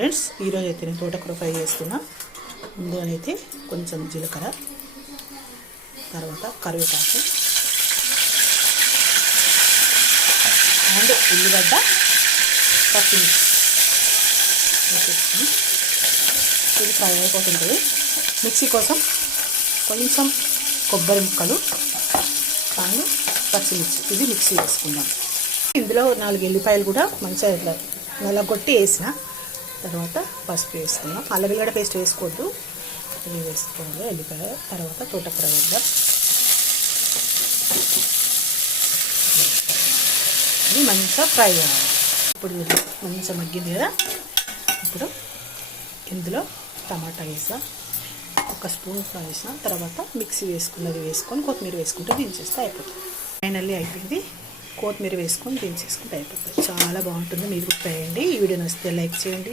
Friends, ఈరోజు అయితే నేను తోటకూర ఫ్రై చేస్తున్నా. ముందుగానైతే కొంచెం జీలకర్ర, తర్వాత కరివేపాకు అండ్ ఉల్లిగడ్డ, పచ్చిమిర్చి వేసేసుకుని ఇది ఫ్రై అయిపోతుంటుంది. మిక్సీ కోసం కొంచెం కొబ్బరి ముక్కలు అండ్ పచ్చిమిర్చి ఇది మిక్సీ వేసుకుందాం. ఇందులో 4 ఎల్లిపాయలు కూడా మంచిగా ఇట్లా నల్లగొట్టి వేసిన తర్వాత పసుపు వేసుకుందాం. అల్లం వెల్లిగడ్డ పేస్ట్ వేసుకోవద్దు, ఇది వేసుకోవాలి. ఎల్లిపాయ తర్వాత తోటకూర వేద్దాం. ఇది మంచిగా ఫ్రై అవ్వాలి. ఇప్పుడు ఇది మంచిగా మగ్గింది కదా. ఇప్పుడు ఇందులో టమాటా వేసాం, 1 స్పూన్ వేసిన తర్వాత మిక్సీ వేసుకున్నది వేసుకొని కొత్తిమీర వేసుకుంటే దించేస్తే అయిపోతుంది. ఫైనల్లీ అయిపోయింది. కొత్తిమీర వేసుకొని దించేసుకుంటే అయిపోతుంది. చాలా బాగుంటుంది. మీరు కూడా ట్రై చేయండి. ఈ వీడియో నచ్చితే లైక్ చేయండి.